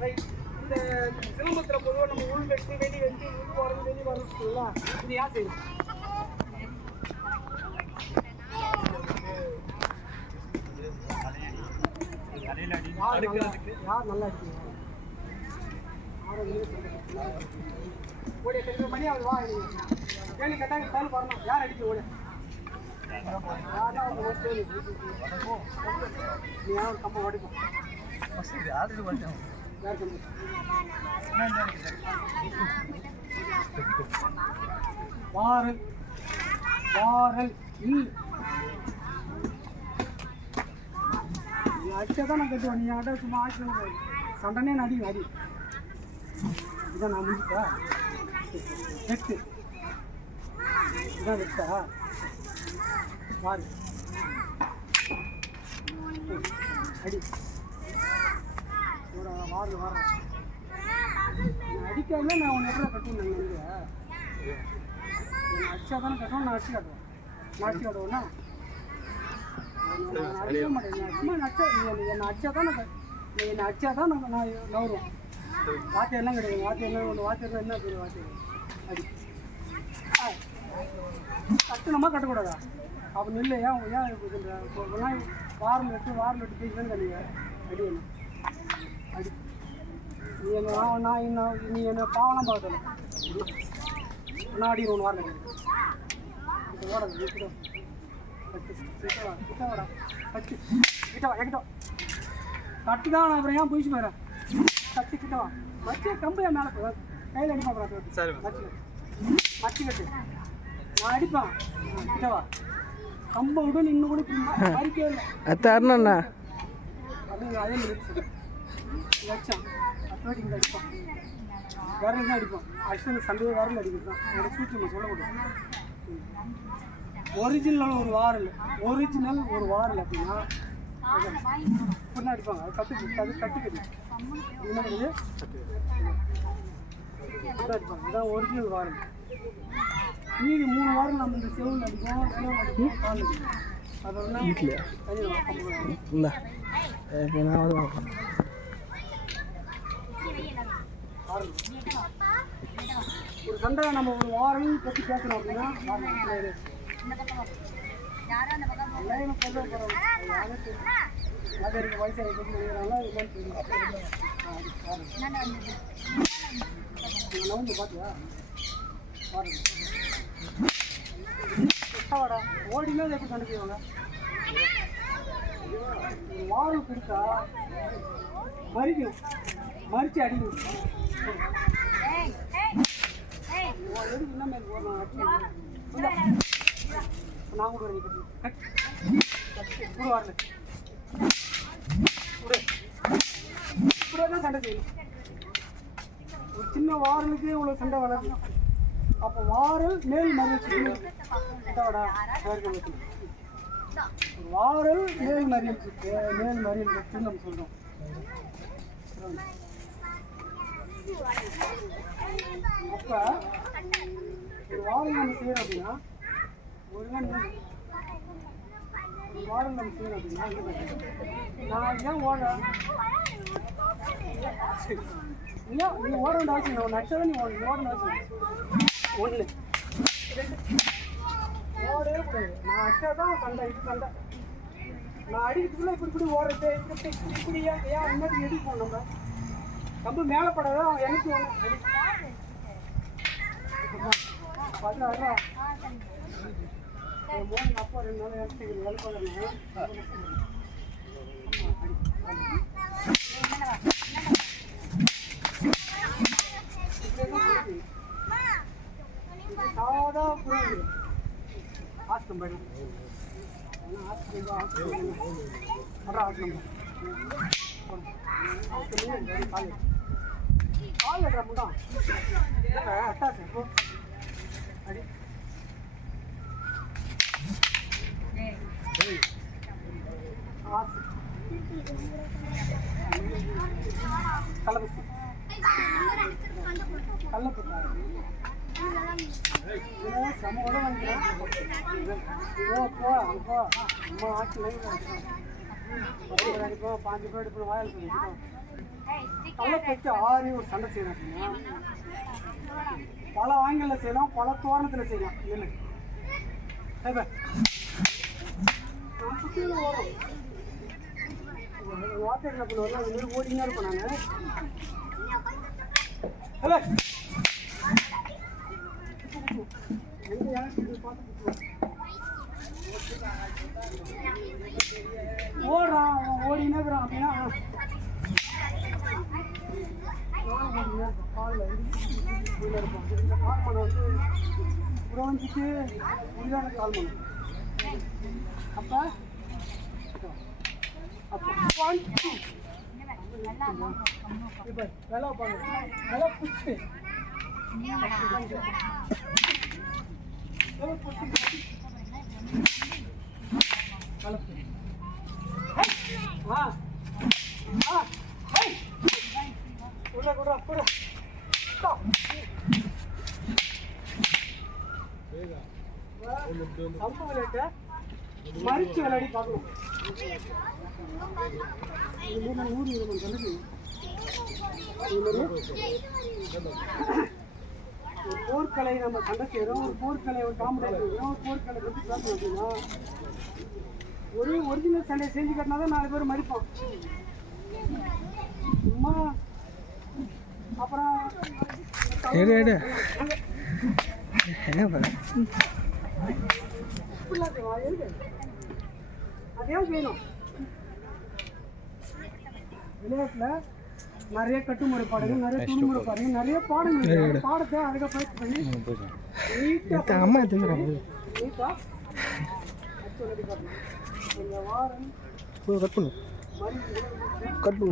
இந்த சிலம்பத்தில் பொதுவாக நம்ம உள் வெட்டி வெளி வெட்டி உள் வரது வெளி சொல்லலாம் இது யார் செய்யும் யார் நல்லா இருக்கீங்க? ஓடிய தெரிஞ்ச மணி அவர் வா கேள்வி கேட்டாங்க கால் வரணும். யார் அடிக்க ஓடிய நீ யாரும் கம்ப ஓடிப்போம் யார் கம்பு வாரல் வாரல் இல். நீ அடிச்சதான் நான் கட்டுவேன். நீ என்கிட்ட சும்மா ஆச்சு சண்டனே நான் அடி அடி இதான் நான் முடிச்சுட்டா வெட்டு. இதான் வெட்டா? வாரு அடி. வாரில் வரேன் அடிக்காம நான் உன்னை எப்படி கட்டுவேன் நான் அடிச்சா தானே கட்டுவேன் நான் அடிச்சு காட்டுவேன். நான் அடிச்சு காட்டுவேன்னா? அடிக்க மாட்டேன். சும்மா அடிச்சா என்னை- அடிச்சா தான் நான் என்னை அடிச்சா தான் நான் நான் நவருவேன். வாத்தியம் எல்லாம் கிடையாது வாத்தியம் என்ன ஒன்று வாத்தியம் என்ன பெரிய வாத்தியம் அடி. கட்டணுமா கட்டக்கூடாதா? அப்போ நில்லு ஏன் வாரம் எட்டு வாரம் எட்டு பேசுவேன்னு அடி என்ன அடி நீ என்ன நான் நான் என்ன நீ என்ன பாவலாம் பார்க்கல. நான் அடி ஒன்று கிடையாது இது ஓடாது கிட்ட கட்டு கிட்ட வா கிட்ட வாடா. கட்டு கிட்ட வா என்கிட்ட வா. கட்டு தான் நான் அப்புறம் ஏன் போயிச்சு போயிடுறேன் கட்டு கிட்ட வா. மச்சி கம்பு என் மேலே போய் கையில் அடிப்பா அப்புறம் சரி மச்சி மச்சி கட்டு. நான் அடிப்பேன். கிட்ட வா. கம்பை விட நின்று கூட பறிக்கவே இல்லை. தரணுண்ணா அப்படிங்க அதே மாதிரி லட்சம். அத்வாட்டி இங்கே அடிப்பான் விரல் தான் அடிப்பான் ஆக்சுவலி சண்டே விரல் அடிக்கிறது தான் என்னோட சூட்சம் சொல்லக்கூடாது ஒரிஜினல் ஒரு வாரல் ஒரிஜினல் ஒரு வாரல் அப்படின்னா இப்படிதான் அடிப்பாங்க? அது கட்டு அது கட்டுக்குது என்ன இது அடிப்பாங்க. இதான் ஒரிஜினல் வாரல் மீதி மூணு வாரம் நம்ம இந்த செவில் அடிப்போம். செவில் அடிப்போம். கால் அடிப்போம். அதெல்லாம் வீட்டில் இந்தா. நான். ஒரு சண்டை நம்ம ஒரு வாரம் பற்றி பேசணும் அப்படின்னா ஓடினா எப்படி சண்டை செய்வாங்க? வாரம் கொடுத்தா மறிக்கணும். மறிச்சு அடிக்கணும். நான் கூட சண்டை ஒரு சின்ன வாரலுக்கு இவ்வளோ சண்டை வளருது அப்போ வாரல் மேல் மறியல் வாரல் மேல் மறியல் மேல் மறியல் சுத்துன்னு நம்ம சொல்கிறோம் அப்போ ஒரு வாரம் நம்ம அப்படின்னா ஒரு நாள் ஒரு வாரம் நம்ம செய்யறோம் அப்படின்னா என்ன பண்ணுறது? நான் ஏன் ஓடுறேன்? ஏன் நீ ஓட வேண்டிய அவசியம் இல்லை. நட்சவே நீ ஓட ஓட அவசியம் ஒன்று ஓடவே கூடாது. நான் அடிச்சா தான் சண்டை இது சண்டை. நான் அடிக்கிறதுக்குள்ள இப்படி இப்படி ஓடுறது இப்படி இப்படி இப்படி ஏன் ஏன் இன்னும் எடிப்போம் நம்ம? கம்பு மேலே படாத எனக்கு ஒன்று அப்பா ரெண்டு நாள் எடுத்து வேலை பார்க்கணும் சாதா புரியுது ஆஸ்கம் போயிடும் ஆஸ்கம் ஆஸ்கம் ஆஸ்கம். ஆஸ்கம் காலேஜ் பாஞ்சு பேர் இப்போ வாயில் சொல்லிட்டு கல்லை பற்றி ஆறி ஒரு சண்டை செய்யலாம் பல ஆங்கிளில் செய்யலாம் பல தோரணத்தில் செய்யலாம். இல்லை வாட்டர் அந்த மாதிரி ஓடினே இருப்பேன் நான். எங்க பார்த்து குத்துவேன். ஓடுறான் அவன் ஓடினே இருக்கிறான் அப்படின்னா நானும் ஓடினே இருப்பேன். கால்ல இருந்து கீழே இருப்பான். இந்த கால் மணம் வந்து புறவஞ்சிட்டு முடிதான கால் மணம் அப்போ அப்போ ஒன் டூ இப்போ வேலை பாருங்க வேலை புஷ்டு வேலை புஷ்டு அம்பு விளையாட்டை மறிச்சு விளையாடி பார்க்கணும் ஊர் இருபது ஒரு போர்க்கலை நம்ம சண்டை செய்கிறோம் ஒரு போர்க்கலை ஒரு காமெடி செய்கிறோம் ஒரு போர்க்கலை பற்றி பேசணும் அப்படின்னா ஒரே ஒரிஜினல் சண்டை செஞ்சு கட்டினா தான் நாலு பேர் மதிப்போம் சும்மா அப்புறம் என்ன பண்ண? விளையாட்டுல நிறைய கட்டுமுறை பாடங்கள் நிறைய துணுமுறை பாடங்கள் நிறைய பாடங்கள் பாடத்தை அழகாக பயிற்சி பண்ணி நீட்டாக அம்மா எடுத்துக்கிறேன் நீட்டாக கட் பண்ணு மணி கட் பண்ணு